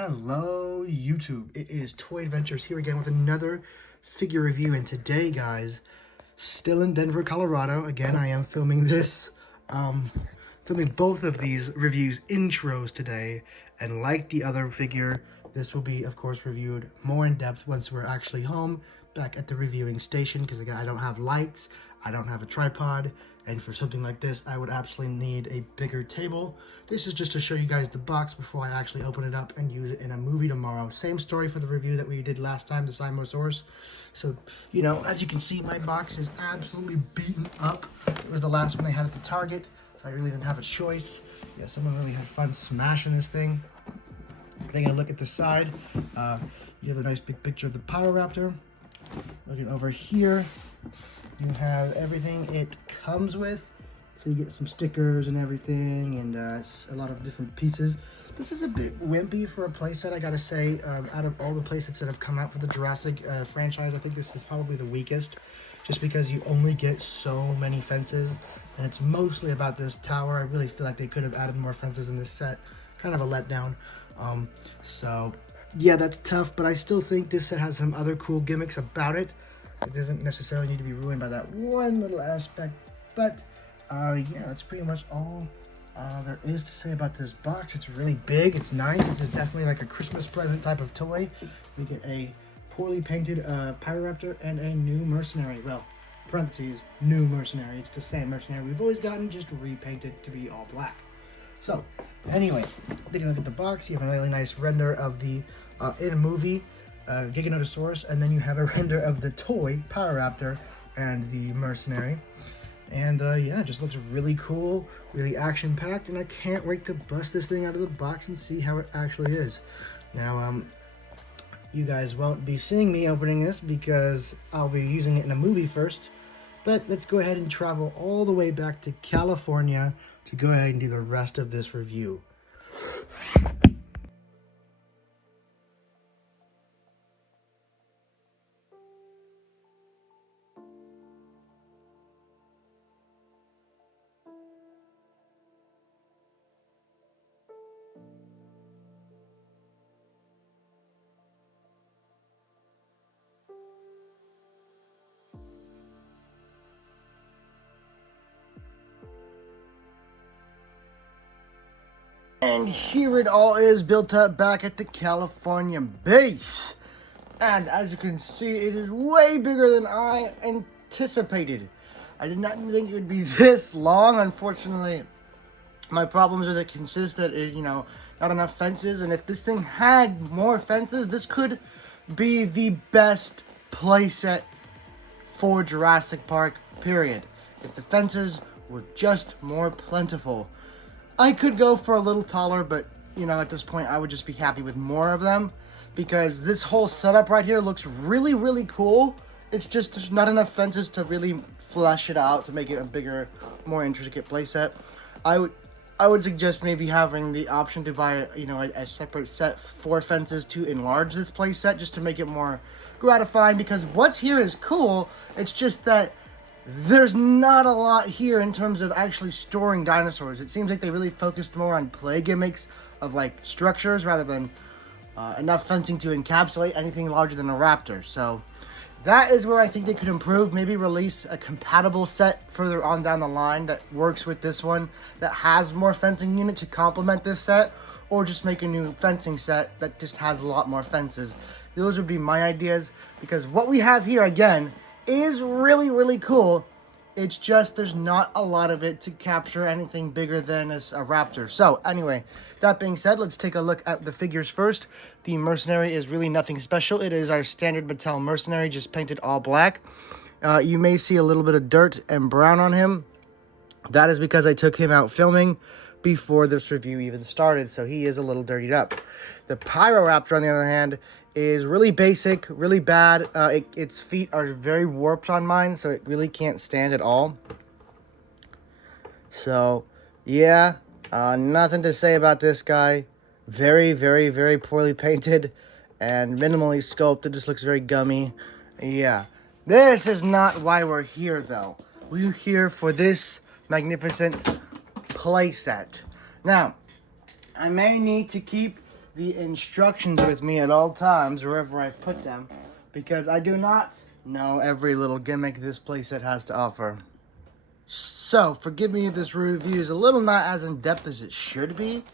Hello YouTube, it is Toy Adventures here again with another figure review, and today guys, still in Denver, Colorado. Again, I am filming this, filming both of these reviews intros today, and like the other figure, this will be of course reviewed more in depth once we're actually home, back at the reviewing station, because again I don't have lights, I don't have a tripod, and for something like this I would absolutely need a bigger table. This is just to show you guys the box before I actually open it up and use it in a movie tomorrow. Same story for the review that we did last time, the Simosaurus. So, you know, as you can see, my box is absolutely beaten up. It was the last one I had at the Target, so I really didn't have a choice. Yeah, someone really had fun smashing this thing. Taking a look at the side, you have a nice big picture of the Power Raptor. Looking over here, you have everything it comes with. So you get some stickers and everything, and a lot of different pieces. This is a bit wimpy for a playset, I gotta say. Out of all the playsets that have come out for the Jurassic franchise, I think this is probably the weakest, just because you only get so many fences, and it's mostly about this tower. I really feel like they could have added more fences in this set. Kind of a letdown. So yeah, that's tough, but I still think this set has some other cool gimmicks about it. It doesn't necessarily need to be ruined by that one little aspect, but yeah, that's pretty much all there is to say about this box. It's really big, it's nice. This is definitely like a Christmas present type of toy. We get a poorly painted Pyroraptor and a new mercenary. Well, parentheses, new mercenary. It's the same mercenary we've always gotten, just repainted to be all black. So, anyway, taking a look at the box, you have a really nice render of the, in a movie, Giganotosaurus, and then you have a render of the toy Pyroraptor and the mercenary. And yeah, it just looks really cool, really action-packed, and I can't wait to bust this thing out of the box and see how it actually is. Now, you guys won't be seeing me opening this because I'll be using it in a movie first, but let's go ahead and travel all the way back to California to go ahead and do the rest of this review. And here it all is, built up back at the California base. And as you can see, it is way bigger than I anticipated. I did not think it would be this long. Unfortunately, my problems with it consist that is, you know, not enough fences. And if this thing had more fences, this could be the best playset for Jurassic Park, period. If the fences were just more plentiful. I could go for a little taller, but, you know, at this point, I would just be happy with more of them, because this whole setup right here looks really, really cool. It's just there's not enough fences to really flesh it out to make it a bigger, more intricate playset. I would suggest maybe having the option to buy, you know, a separate set for fences to enlarge this playset, just to make it more gratifying, because what's here is cool. It's just that there's not a lot here in terms of actually storing dinosaurs. It seems like they really focused more on play gimmicks of like structures rather than enough fencing to encapsulate anything larger than a raptor. So that is where I think they could improve. Maybe release a compatible set further on down the line that works with this one, that has more fencing unit to complement this set, or just make a new fencing set that just has a lot more fences. Those would be my ideas, because what we have here again is really, really cool. It's just there's not a lot of it to capture anything bigger than a raptor. So anyway, that being said, let's take a look at the figures first. The mercenary is really nothing special. It is our standard Mattel mercenary, just painted all black. You may see a little bit of dirt and brown on him. That is because I took him out filming before this review even started, so he is a little dirtied up. The Pyroraptor, on the other hand, is really basic, really bad. Its feet are very warped on mine, so it really can't stand at all. So, yeah, nothing to say about this guy. Very, very, very poorly painted and minimally sculpted. Just looks very gummy. Yeah, this is not why we're here, though. We're here for this magnificent playset. Now, I may need to keep the instructions with me at all times, wherever I put them, because I do not know every little gimmick this playset has to offer. So, forgive me if this review is a little not as in-depth as it should be.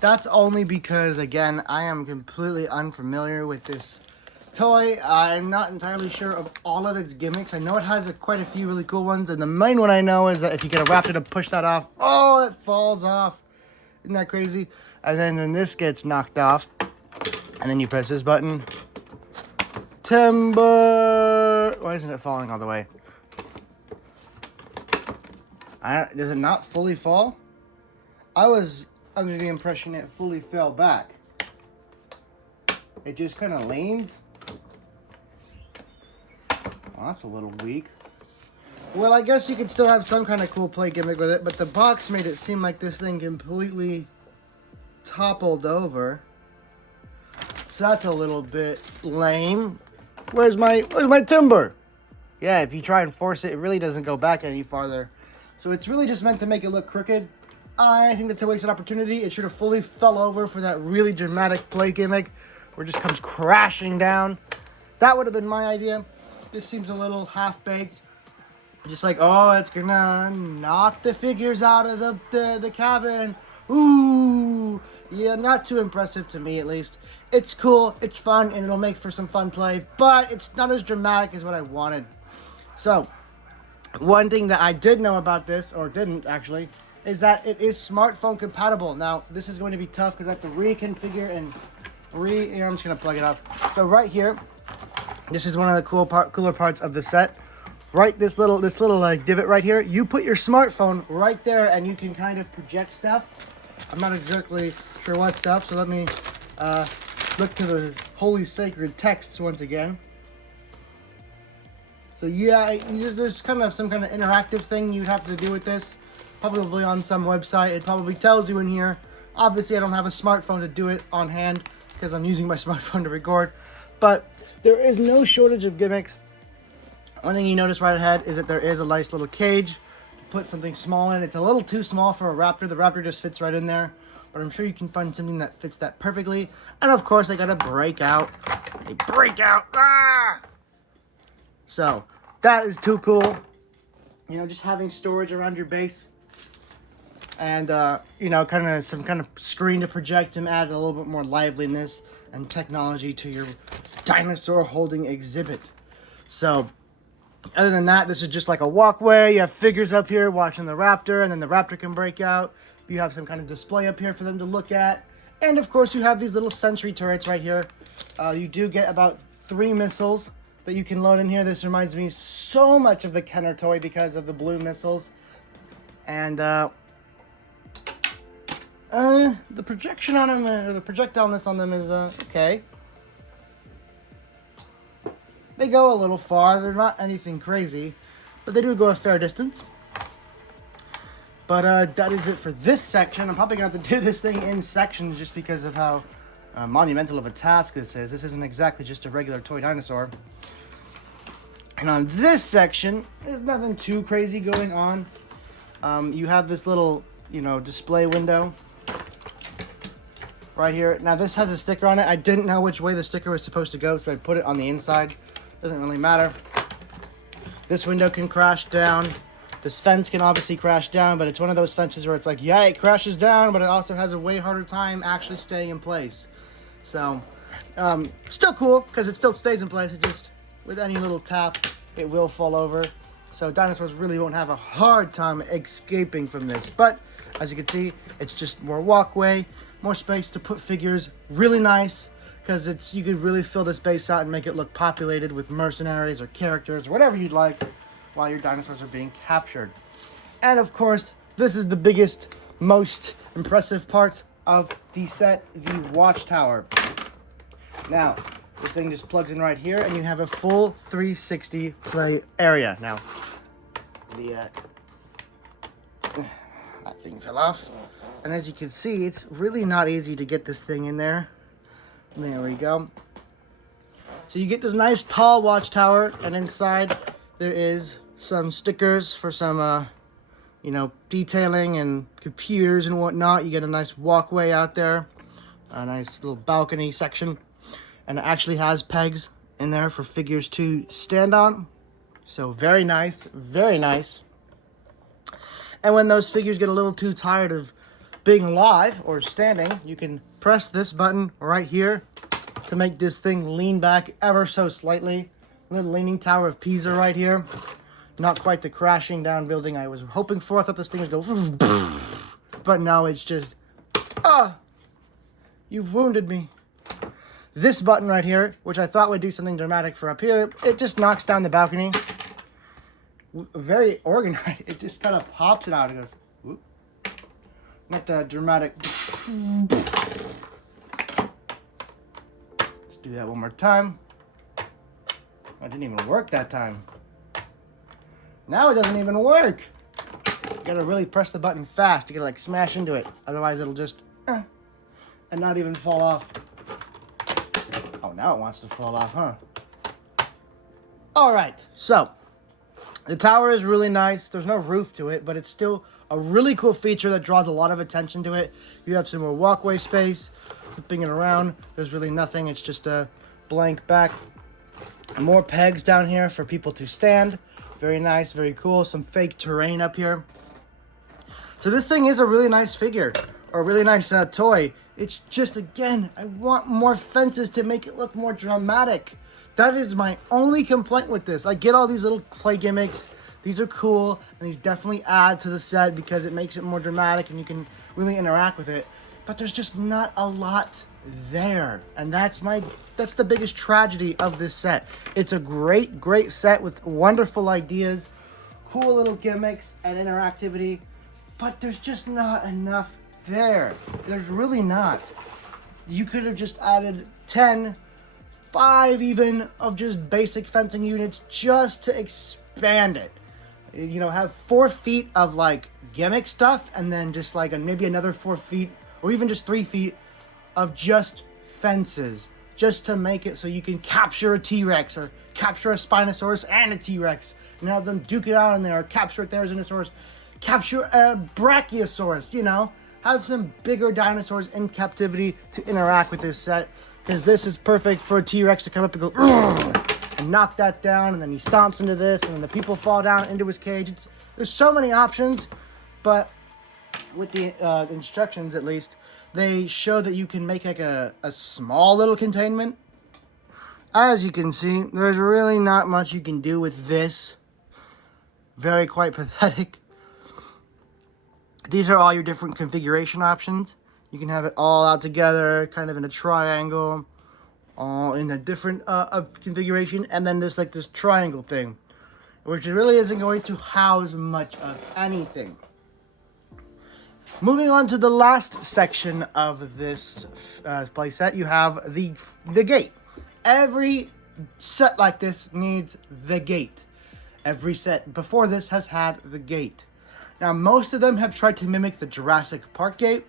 That's only because, again, I am completely unfamiliar with this toy. I'm not entirely sure of all of its gimmicks. I know it has quite a few really cool ones, and the main one I know is that if you get a raptor to push that off, oh, it falls off. Isn't that crazy? And then when this gets knocked off, and then you press this button, timber! Why isn't it falling all the way? Does it not fully fall? I was under the impression it fully fell back. It just kind of leans. Well, that's a little weak. Well, I guess you could still have some kind of cool play gimmick with it, but the box made it seem like this thing completely toppled over. So that's a little bit lame. Where's my timber? Yeah, if you try and force it, it really doesn't go back any farther. So it's really just meant to make it look crooked. I think that's a wasted opportunity. It should have fully fell over for that really dramatic play gimmick where it just comes crashing down. That would have been my idea. This seems a little half-baked. Just like, oh, it's gonna knock the figures out of the cabin. Ooh. Yeah, not too impressive to me, at least. It's cool, it's fun, and it'll make for some fun play, but it's not as dramatic as what I wanted. So, one thing that I did know about this, or didn't actually, is that it is smartphone compatible. Now, this is going to be tough because I have to reconfigure and I'm just going to plug it up. So right here, this is one of the cooler parts of the set. Right, this little like divot right here, you put your smartphone right there and you can kind of project stuff. I'm not exactly sure what stuff, so let me look to the holy sacred texts once again. So yeah, there's kind of some kind of interactive thing you'd have to do with this. Probably on some website. It probably tells you in here. Obviously, I don't have a smartphone to do it on hand because I'm using my smartphone to record. But there is no shortage of gimmicks. One thing you notice right ahead is that there is a nice little cage to put something small in. It's a little too small for a raptor. The raptor just fits right in there. But I'm sure you can find something that fits that perfectly. And of course, I got a breakout. A breakout! Ah! So, that is too cool. You know, just having storage around your base. And, you know, some kind of screen to project and add a little bit more liveliness and technology to your dinosaur holding exhibit. So, other than that, this is just like a walkway. You have figures up here watching the raptor, and then the raptor can break out. You have some kind of display up here for them to look at. And, of course, you have these little sentry turrets right here. You do get about 3 missiles that you can load in here. This reminds me so much of the Kenner toy because of the blue missiles. And, the projection on them, or the projectileness on them is, okay. They go a little far. They're not anything crazy, but they do go a fair distance. But, that is it for this section. I'm probably going to have to do this thing in sections just because of how monumental of a task this is. This isn't exactly just a regular toy dinosaur. And on this section, there's nothing too crazy going on. You have this little, you know, display window right here. Now, this has a sticker on it. I didn't know which way the sticker was supposed to go, so I put it on the inside. Doesn't really matter. This window can crash down. This fence can obviously crash down, but it's one of those fences where it's like, yeah, it crashes down, but it also has a way harder time actually staying in place. So, still cool, because it still stays in place. It just, with any little tap, it will fall over. So dinosaurs really won't have a hard time escaping from this. But, as you can see, it's just more walkway, more space to put figures. Really nice, because you could really fill this base out and make it look populated with mercenaries or characters or whatever you'd like while your dinosaurs are being captured. And of course, this is the biggest, most impressive part of the set, the watchtower. Now, this thing just plugs in right here, and you have a full 360 play area. Now, that thing fell off. And as you can see, it's really not easy to get this thing in there. There we go. So you get this nice tall watchtower, and inside there is some stickers for some, you know, detailing and computers and whatnot. You get a nice walkway out there a nice little balcony section. And it actually has pegs in there for figures to stand on. So very nice, very nice. And when those figures get a little too tired of being alive or standing, you can press this button right here to make this thing lean back ever so slightly. Little leaning tower of Pisa right here. Not quite the crashing down building I was hoping for. I thought this thing would go, but no, it's just, you've wounded me. This button right here, which I thought would do something dramatic for up here, it just knocks down the balcony. Very organized. It just kind of pops it out. It goes, whoop. Not the dramatic. Let's do that one more time. That didn't even work that time. Now it doesn't even work. You gotta really press the button fast. You gotta like smash into it. Otherwise it'll just, and not even fall off. Oh, now it wants to fall off, huh? All right, so the tower is really nice. There's no roof to it, but it's still a really cool feature that draws a lot of attention to it. You have some more walkway space. Flipping it around, there's really nothing. It's just a blank back. More pegs down here for people to stand. Very nice, very cool. Some fake terrain up here. So this thing is a really nice figure, or a really nice toy. It's just, again, I want more fences to make it look more dramatic. That is my only complaint with this. I get all these little play gimmicks. These are cool, and these definitely add to the set because it makes it more dramatic and you can really interact with it. But there's just not a lot there. And that's the biggest tragedy of this set. It's a great, great set with wonderful ideas, cool little gimmicks and interactivity, but there's just not enough there. There's really not. You could have just added 10, 5 even of just basic fencing units just to expand it. You know, have 4 feet of like gimmick stuff and then just like maybe another 4 feet or even just 3 feet of just fences, just to make it so you can capture a T-Rex or capture a Spinosaurus and a T-Rex and have them duke it out in there, or capture a Therizinosaurus, capture a Brachiosaurus, you know? Have some bigger dinosaurs in captivity to interact with this set, because this is perfect for a T-Rex to come up and go and knock that down, and then he stomps into this, and then the people fall down into his cage. There's so many options, but with the instructions at least, they show that you can make like a small little containment. As you can see, there's really not much you can do with this. Very quite pathetic. These are all your different configuration options. You can have it all out together, kind of in a triangle, all in a different configuration, and then this like this triangle thing, which really isn't going to house much of anything. Moving on to the last section of this playset, you have the gate. Every set like this needs the gate. Every set before this has had the gate. Now, most of them have tried to mimic the Jurassic Park gate,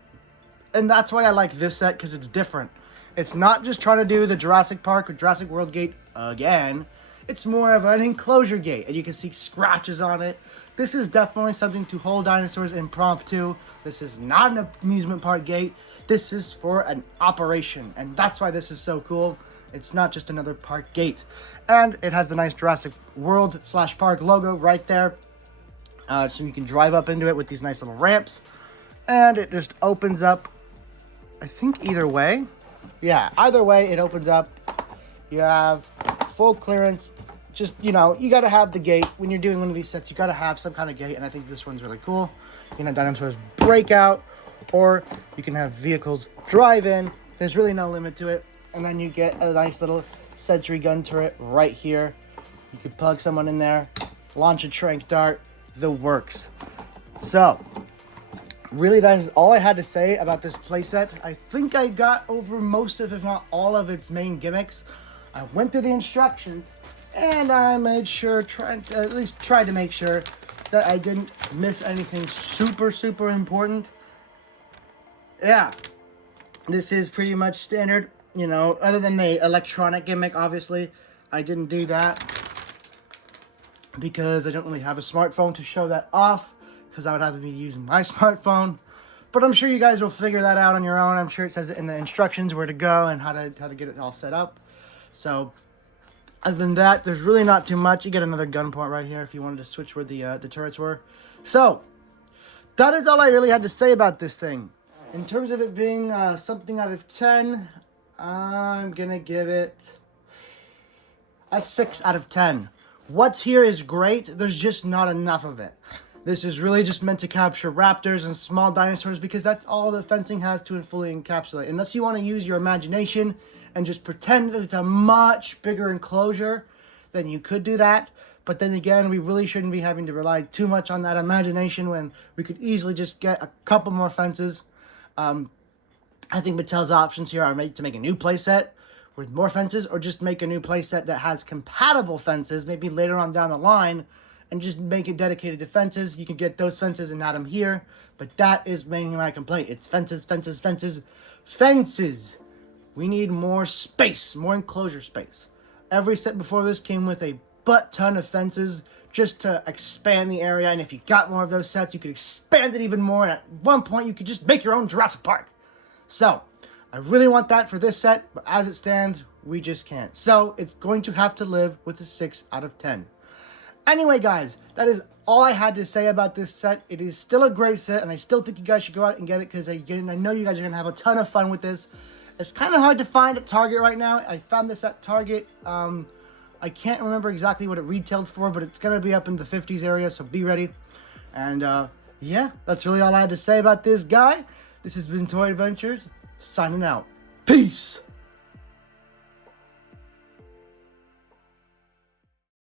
and that's why I like this set, because it's different. It's not just trying to do the Jurassic Park or Jurassic World gate again. It's more of an enclosure gate, and you can see scratches on it. This is definitely something to hold dinosaurs impromptu. This is not an amusement park gate. This is for an operation, and that's why this is so cool. It's not just another park gate. And it has the nice Jurassic World / Park logo right there. So you can drive up into it with these nice little ramps. And it just opens up, I think either way. Yeah, either way it opens up. You have full clearance. Just, you know, you got to have the gate. When you're doing one of these sets, you got to have some kind of gate. And I think this one's really cool. You can have dinosaurs break out, or you can have vehicles drive in. There's really no limit to it. And then you get a nice little sentry gun turret right here. You could plug someone in there, launch a trank dart, the works. So, really, that is all I had to say about this playset. I think I got over most of, if not all of its main gimmicks. I went through the instructions, and I made sure, at least tried to make sure that I didn't miss anything super, super important. Yeah, this is pretty much standard, you know, other than the electronic gimmick, obviously. I didn't do that because I don't really have a smartphone to show that off, because I would have to be using my smartphone. But I'm sure you guys will figure that out on your own. I'm sure it says it in the instructions where to go and how to get it all set up. So other than that, there's really not too much. You get another gun point right here if you wanted to switch where the turrets were. So that is all I really had to say about this thing. In terms of it being something out of 10, I'm going to give it a 6 out of 10. What's here is great. There's just not enough of it. This is really just meant to capture raptors and small dinosaurs because that's all the fencing has to fully encapsulate. Unless you want to use your imagination and just pretend that it's a much bigger enclosure, then you could do that. But then again, we really shouldn't be having to rely too much on that imagination when we could easily just get a couple more fences. I think Mattel's options here are to make a new playset with more fences, or just make a new playset that has compatible fences, maybe later on down the line, and just make it dedicated to fences. You can get those fences and add them here, but that is mainly my complaint. It's fences, fences, fences, fences. We need more space, more enclosure space. Every set before this came with a butt ton of fences just to expand the area, and if you got more of those sets, you could expand it even more, and at one point, you could just make your own Jurassic Park. So, I really want that for this set, but as it stands, we just can't. So, it's going to have to live with a 6 out of 10. Anyway, guys, that is all I had to say about this set. It is still a great set, and I still think you guys should go out and get it, because I know you guys are going to have a ton of fun with this. It's kind of hard to find at Target right now. I found this at Target. I can't remember exactly what it retailed for, but it's going to be up in the 50s area, so be ready. And, yeah, that's really all I had to say about this guy. This has been Toy Adventures, signing out. Peace!